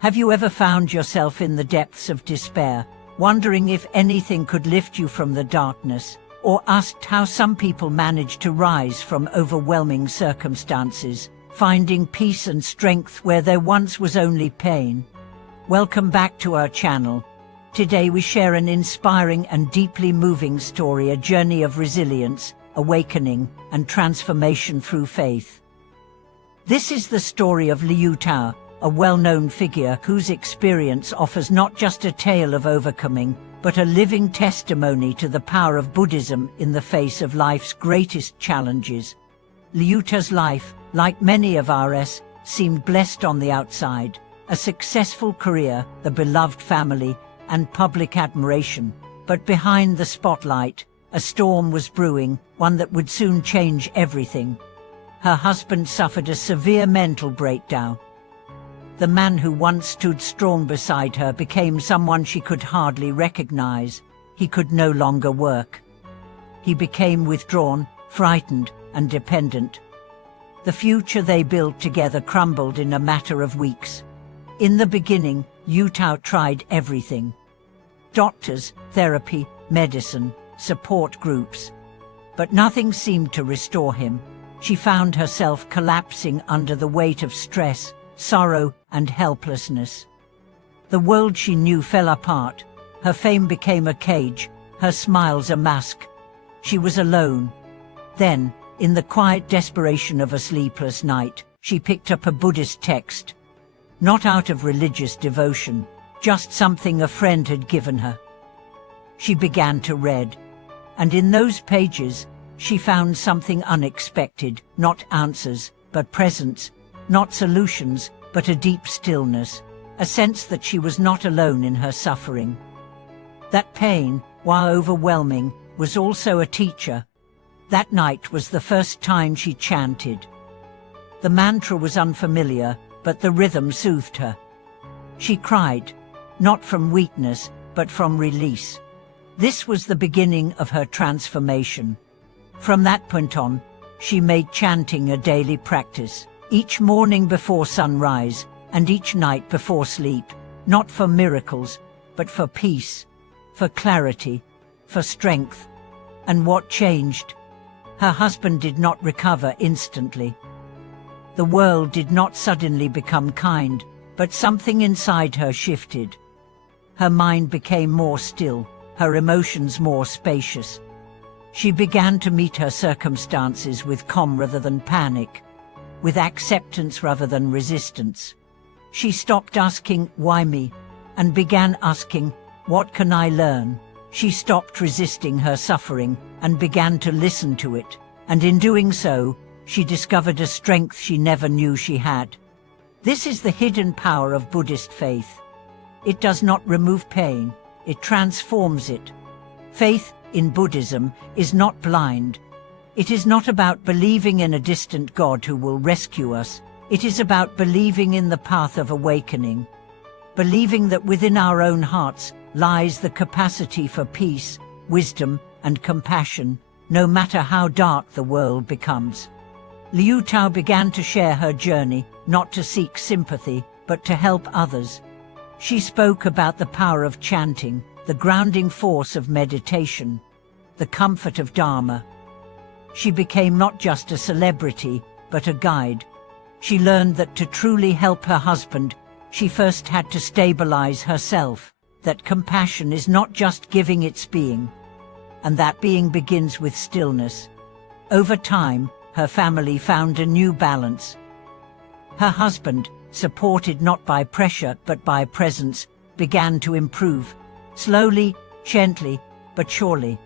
Have you ever found yourself in the depths of despair, wondering if anything could lift you from the darkness, or asked how some people manage to rise from overwhelming circumstances, finding peace and strength where there once was only pain? Welcome back to our channel. Today we share an inspiring and deeply moving story, a journey of resilience, awakening, and transformation through faith. This is the story of Liu Tao, a well-known figure whose experience offers not just a tale of overcoming, but a living testimony to the power of Buddhism in the face of life's greatest challenges. Liu Tao's life, like many of ours, seemed blessed on the outside: a successful career, the beloved family, and public admiration. But behind the spotlight, a storm was brewing, one that would soon change everything. Her husband suffered a severe mental breakdown. The man who once stood strong beside her became someone she could hardly recognize. He could no longer work. He became withdrawn, frightened, and dependent. The future they built together crumbled in a matter of weeks. In the beginning, Liu Tao tried everything: doctors, therapy, medicine, support groups. But nothing seemed to restore him. She found herself collapsing under the weight of stress, sorrow, and helplessness. The world she knew fell apart. Her fame became a cage, her smiles a mask. She was alone. Then, in the quiet desperation of a sleepless night, she picked up a Buddhist text. Not out of religious devotion, just something a friend had given her. She began to read, and in those pages, she found something unexpected: not answers, but presence; not solutions, but a deep stillness, a sense that she was not alone in her suffering. That pain, while overwhelming, was also a teacher. That night was the first time she chanted. The mantra was unfamiliar, but the rhythm soothed her. She cried, not from weakness, but from release. This was the beginning of her transformation. From that point on, she made chanting a daily practice. Each morning before sunrise, and each night before sleep, not for miracles, but for peace, for clarity, for strength. And what changed? Her husband did not recover instantly. The world did not suddenly become kind, but something inside her shifted. Her mind became more still, her emotions more spacious. She began to meet her circumstances with calm rather than panic, with acceptance rather than resistance. She stopped asking, "Why me?" and began asking, "What can I learn?" She stopped resisting her suffering and began to listen to it, and in doing so, she discovered a strength she never knew she had. This is the hidden power of Buddhist faith. It does not remove pain, it transforms it. Faith in Buddhism is not blind. It is not about believing in a distant God who will rescue us. It is about believing in the path of awakening. Believing that within our own hearts lies the capacity for peace, wisdom, and compassion, no matter how dark the world becomes. Liu Tao began to share her journey, not to seek sympathy, but to help others. She spoke about the power of chanting, the grounding force of meditation, the comfort of Dharma. She became not just a celebrity, but a guide. She learned that to truly help her husband, she first had to stabilize herself, that compassion is not just giving, it's being, and that being begins with stillness. Over time, her family found a new balance. Her husband, supported not by pressure but by presence, began to improve, slowly, gently, but surely.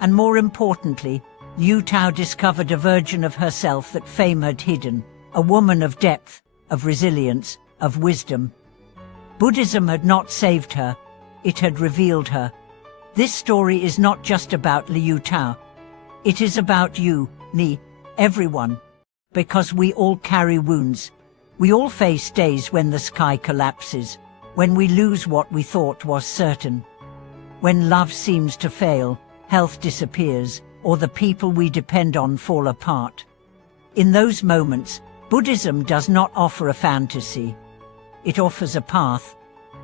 And more importantly, Liu Tao discovered a version of herself that fame had hidden, a woman of depth, of resilience, of wisdom. Buddhism had not saved her, it had revealed her. This story is not just about Liu Tao. It is about you, me, everyone. Because we all carry wounds. We all face days when the sky collapses, when we lose what we thought was certain. When love seems to fail, health disappears, or the people we depend on fall apart. In those moments, Buddhism does not offer a fantasy. it offers a path.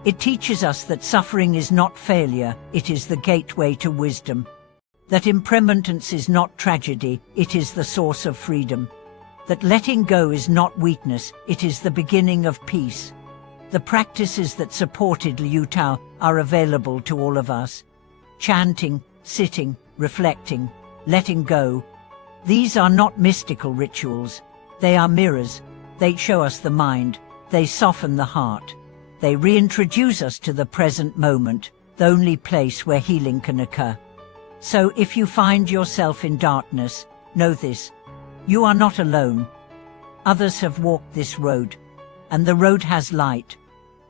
It teaches us that suffering is not failure, it is the gateway to wisdom. That impermanence is not tragedy, it is the source of freedom. That letting go is not weakness, it is the beginning of peace. The practices that supported Liu Tao are available to all of us. Chanting, sitting, reflecting, letting go. These are not mystical rituals. They are mirrors. They show us the mind. They soften the heart. They reintroduce us to the present moment, the only place where healing can occur. So if you find yourself in darkness, know this: you are not alone. Others have walked this road, and the road has light.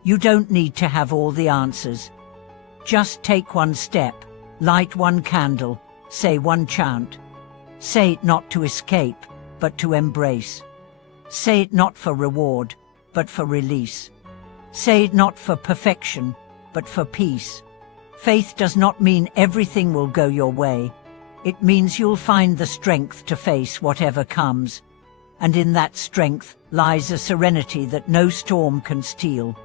You don't need to have all the answers. Just take one step, light one candle, say one chant. Say it not to escape, but to embrace. Say it not for reward, but for release. Say it not for perfection, but for peace. Faith does not mean everything will go your way. It means you'll find the strength to face whatever comes. And in that strength lies a serenity that no storm can steal.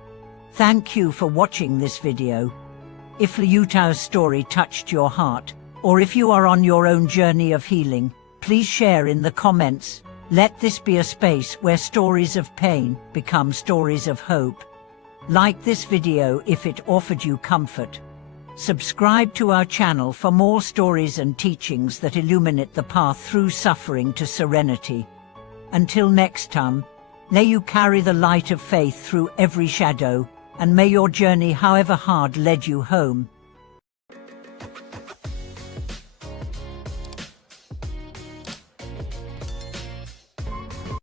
Thank you for watching this video. If Liu Tao's story touched your heart, or if you are on your own journey of healing, please share in the comments. Let this be a space where stories of pain become stories of hope. Like this video if it offered you comfort. Subscribe to our channel for more stories and teachings that illuminate the path through suffering to serenity. Until next time, may you carry the light of faith through every shadow, and may your journey, however hard, lead you home.